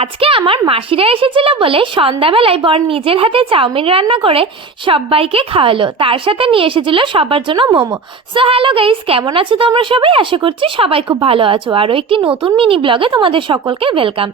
আজকে আমার মাসিরা এসেছিল বলে সন্ধ্যাবেলায় বর নিজের হাতে চাউমিন রান্না করে সবাইকে খাওয়ালো। তার সাথে নিয়ে এসেছিল সবার জন্য মোমো। সো হ্যালো গাইস কেমন আছো তোমরা সবাই? আশা করছি সবাই খুব ভালো আছো। আরও একটি নতুন মিনি ব্লগে তোমাদের সকলকে ওয়েলকাম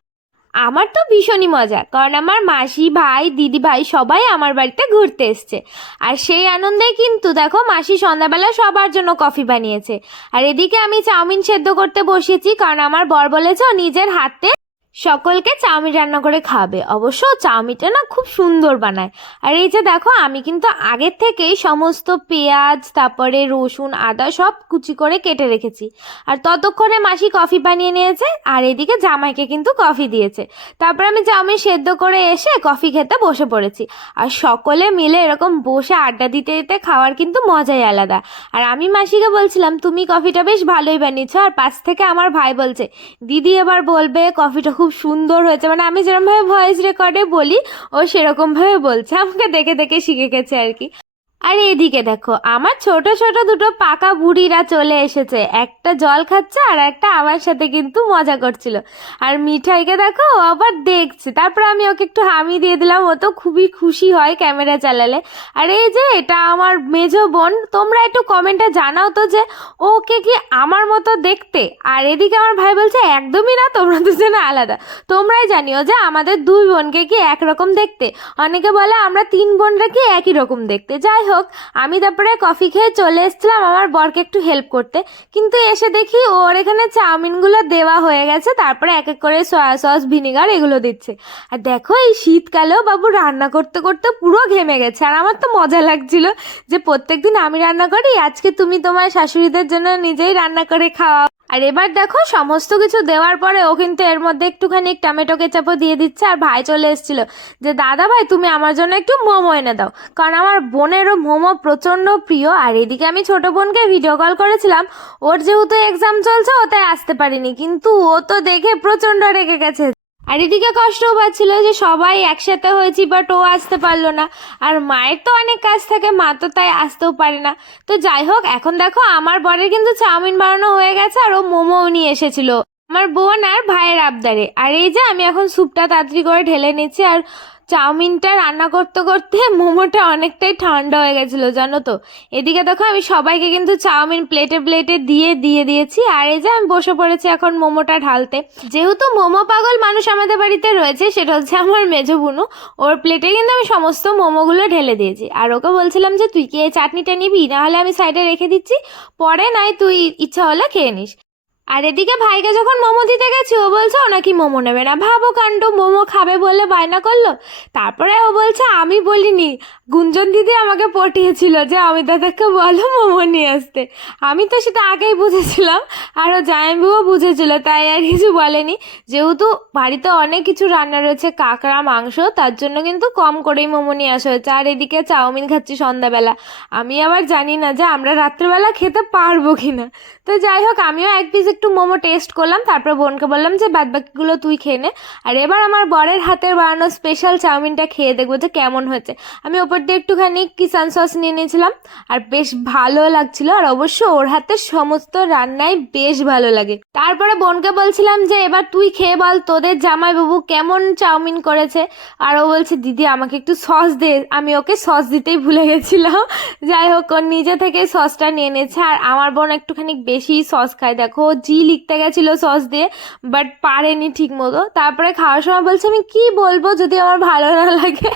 আমার তো ভীষণই মজা, কারণ আমার মাসি, ভাই, দিদি, ভাই সবাই আমার বাড়িতে ঘুরতে এসছে। আর সেই আনন্দে কিন্তু দেখো, মাসি সন্ধ্যাবেলা সবার জন্য কফি বানিয়েছে। আর এদিকে আমি চাউমিন সেদ্ধ করতে বসিয়েছি কারণ আমার বর বলেছে নিজের হাতে সকলকে চাউমিন রান্না করে খাবে। অবশ্য চাউমিনটা না খুব সুন্দর বানায়। আর এই যে দেখো, আমি কিন্তু আগের থেকেই সমস্ত পেঁয়াজ, তারপরে রসুন, আদা সব কুচি করে কেটে রেখেছি। আর ততক্ষণে মাসি কফি বানিয়ে নিয়েছে, আর এদিকে জামাইকে কিন্তু কফি দিয়েছে। তারপর আমি চাউমিন সেদ্ধ করে এসে কফি খেতে বসে পড়েছি। আর সকলে মিলে এরকম বসে আড্ডা দিতে দিতে খাওয়ার কিন্তু মজাই আলাদা। আর আমি মাসিকে বলছিলাম, তুমি কফিটা বেশ ভালোই বানিয়েছো। আর পাশ থেকে আমার ভাই বলছে, দিদি এবার বলবে কফিটা খুব সুন্দর হয়েছে। মানে আমি যেরকমভাবে ভয়েস রেকর্ডে বলি, ও সেরকমভাবে বলছে। আমাকে দেখে দেখে শিখে গেছে আর কি। আর এদিকে দেখো, আমার ছোট ছোট দুটো পাকা বুড়িরা চলে এসেছে। একটা জল খাচ্ছে আর একটা আমার সাথে কিন্তু মজা করছিল। আর মিঠাইকে দেখো, ও আবার দেখছে। তারপর আমি ওকে একটু হামি দিয়ে দিলাম। ও তো খুবই খুশি হয় ক্যামেরা চালালে। আর এই যে, এটা আমার মেজো বোন, তোমরা একটু কমেন্টে জানাও তো যে, ওকে কি আমার মতো দেখতে? আর এদিকে আমার ভাই বলছে, একদমই না, তোমরা দুজনে আলাদা। তোমরাই জানিও যে, আমাদের দুই বোনকে কি একরকম দেখতে? অনেকে বলে, আমরা তিন বোনরা কি একই রকম দেখতে? যাই হোক, আমি তারপরে কফি খেয়ে চলে এসেছিলাম আমার বরকে একটু হেল্প করতে। কিন্তু এসে দেখি ওর এখানে চাউমিনগুলো দেওয়া হয়ে গেছে, তারপরে এক এক করে সয়া সস ভিনেগার এগুলো দিচ্ছে। আর দেখো এই শীতকালেও বাবু রান্না করতে করতে পুরো ঘেমে গেছে। আর আমার তো মজা লাগছিল যে প্রত্যেকদিন আমি রান্না করি, আজকে তুমি তোমার শাশুড়িদের জন্য নিজেই রান্না করে খাওয়াও। আর এবার দেখো সমস্ত কিছু দেওয়ার পরে ও কিন্তু এর মধ্যে একটুখানি টমেটো কেচাপও দিয়ে দিচ্ছে। আর ভাই চলে এসেছিল যে, দাদা ভাই, তুমি আমার জন্য একটু মোমো এনে দাও। কারণ আমার বোনেরও মোমো প্রচণ্ড প্রিয়, আর এদিকে আমি ছোট বোনকে ভিডিও কল করেছিলাম। ওর যেহেতু এক্সাম চলছে, ও তাই আসতে পারিনি, কিন্তু ও তো দেখে প্রচণ্ড রেগে গেছে। আর এদিকে কষ্টও পাচ্ছিল যে সবাই একসাথে হয়েছি বাট ও আসতে পারল না। আর মায়ের তো অনেক কাজ থাকে, মা তো তাই আসতেও পারে না। তো যাই হোক, এখন দেখো আমার বরের কিন্তু চাউমিন বানানো হয়ে গেছে, আর ও মোমোও নিয়ে এসেছিল। আমার বোন আর ভাইয়ের আবদারে। আর এই যে আমি এখন স্যুপটা তাড়াতাড়ি করে ঢেলে নিচ্ছি, আর চাউমিনটা রান্না করতে করতে মোমোটা অনেকটাই ঠান্ডা হয়ে গেছিল, জানো তো। এদিকে দেখো, আমি সবাইকে কিন্তু চাউমিন প্লেটে প্লেটে দিয়ে দিয়ে দিয়েছি। আর এই যে আমি বসে পড়েছি এখন মোমোটা ঢালতে। যেহেতু মোমো পাগল মানুষ আমাদের বাড়িতে রয়েছে, সেটা হচ্ছে আমার মেজো বুনু। ওর প্লেটে কিন্তু আমি সমস্ত মোমোগুলো ঢেলে দিয়েছি। আর ওকে বলছিলাম যে, তুই কি এই চাটনিটা নিবি? নাহলে আমি সাইডে রেখে দিচ্ছি। পরে নাই, তুই ইচ্ছা হলে খেয়ে নিস। আর এদিকে ভাইকে যখন মোমো দিতে গেছি, ও বলছে, ও নাকি মোমো নেবে না। ভাবো কাণ্ড, মোমো খাবে বলে বায়না করল। তারপরে ও বলছে, আমি বলিনি, গুঞ্জন দিদি আমাকে পটিয়েছিল যে অমিত দাদাকে বলো মোমো নিয়ে আসতে। আমি তো সেটা আগেই বুঝেছিলাম, আর ও জামাইবাবুও বুঝেছিল, তাই আর কিছু বলেনি। যেহেতু বাড়িতে অনেক কিছু রান্না রয়েছে, কাঁকড়া, মাংস, তার জন্য কিন্তু কম করেই মোমো নিয়ে আসা হয়েছে। আর এদিকে চাউমিন খাচ্ছি সন্ধ্যাবেলা। আমি আবার জানি না যে আমরা রাত্রেবেলা খেতে পারব কিনা। তো যাই হোক, আমিও এক পিস একটু মোমো টেস্ট করলাম, তারপর বোনকে বললাম যে বাদবাকিগুলো তুই খেয়ে নে। আর এবার আমার বরের হাতের বানানো স্পেশাল চাউমিনটা খেয়ে দেখব যে কেমন হয়েছে। আমি ওপর দিয়ে একটুখানি কিষান সস নিয়ে নিয়েছিলাম, আর বেশ ভালো লাগছিল, আর অবশ্য ওর হাতের সমস্ত রান্নাই বেশ ভালো লাগে। তারপরে বোনকে বলছিলাম যে, এবার তুই খেয়ে বল, তোদের জামাইবাবু কেমন চাউমিন করেছে? আর ও বলছে, দিদি, আমাকে একটু সস দে। আমি ওকে সস দিতেই ভুলে গেছিলাম। যাই হোক ওর নিজে থেকেই সসটা নিয়ে নিয়েছে, আর আমার বোন একটুখানি বেশি সস খায়। দেখো জি লিখতে গেছিল সস দিয়ে বাট পারেনি ঠিক মতো তারপরে খাওয়ার সময় বলছে, আমি কি বলব যদি আমার ভালো না লাগে?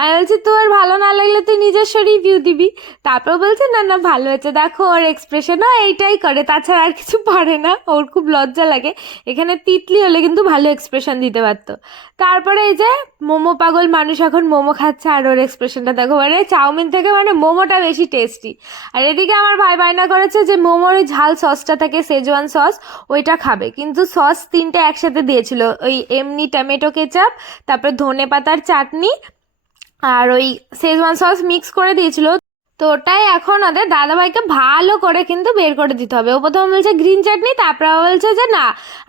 আমি বলছি, তোর ভালো না লাগলে তুই নিজস্ব রিভিউ দিবি। তারপর বলছে, না না, ভালো হয়েছে। দেখো, ওর এক্সপ্রেশনও এইটাই করে। তাছাড়া আর কিছু পারে না। ওর খুব লজ্জা লাগে। এখানে তিতলি হলে কিন্তু ভালো এক্সপ্রেশন দিতে পারতো। তারপরে এই যে মোমো পাগল মানুষ এখন মোমো খাচ্ছে, আর ওর এক্সপ্রেশনটা দেখো মানে চাউমিন থেকে মানে মোমোটা বেশি টেস্টি আর এদিকে আমার ভাই বায়না করেছে যে, মোমোর ঝাল সসটা থাকে সেজওয়ান সস ওইটা খাবে। কিন্তু সস তিনটে একসাথে দিয়েছিল। ওই এমনি টমেটো কেচাপ, তারপর ধনে পাতার চাটনি আর ওই শেজওয়ান সস মিক্স করে দিয়েছিল। তো ওটাই এখন ওদের দাদাভাইকে ভালো করে কিন্তু বের করে দিতে হবে। ও প্রথমে বলছে গ্রিন চাটনি তারপরে বলছে যে না,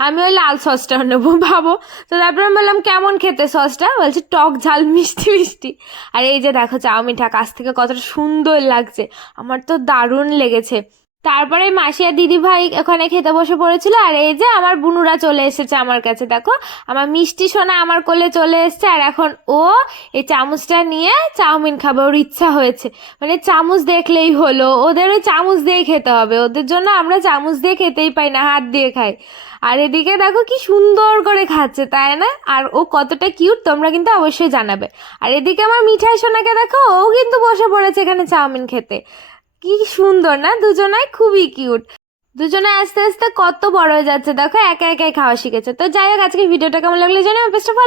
আমি ওই লাল সসটা নেব, ভাবো। তো তারপরে আমি বললাম, কেমন খেতে সসটা? বলছে, টক ঝাল, মিষ্টি মিষ্টি। আর এই যে দেখো, চাউমিনটা, কাছ থেকে কতটা সুন্দর লাগছে। আমার তো দারুণ লেগেছে। তারপরে মাসি আর দিদি ভাই ওখানে খেতে বসে পড়েছিল, আর এই যে আমার বুনুরা চলে এসেছে আমার কাছে, দেখো। আমার মিষ্টি সোনা আমার কোলে চলে এসেছে, আর এখন ও এই চামচটা নিয়ে চাউমিন খাবে, ওর ইচ্ছা হয়েছে। মানে চামচ দেখলেই হলো, ওদের ওই চামচ দিয়ে খেতে হবে, ওদের জন্য আমরা চামচ দিয়ে খেতেই পাই না, হাত দিয়ে খাই। আর এদিকে দেখো কি সুন্দর করে খাচ্ছে, তাই না? আর ও কতটা কিউট, তোমরা কিন্তু অবশ্যই জানাবে। আর এদিকে আমার মিঠাই সোনাকে দেখো, ও কিন্তু বসে পড়েছে এখানে চাউমিন খেতে। কি সুন্দর, না? দুজনাই খুবই কিউট। দুজনে আস্তে আস্তে কত বড় হয়ে যাচ্ছে। দেখো, একা একাই খাওয়া শিখেছে। তো যাই হোক আজকে ভিডিওটা কেমন লাগল জানো বেস্ট অফ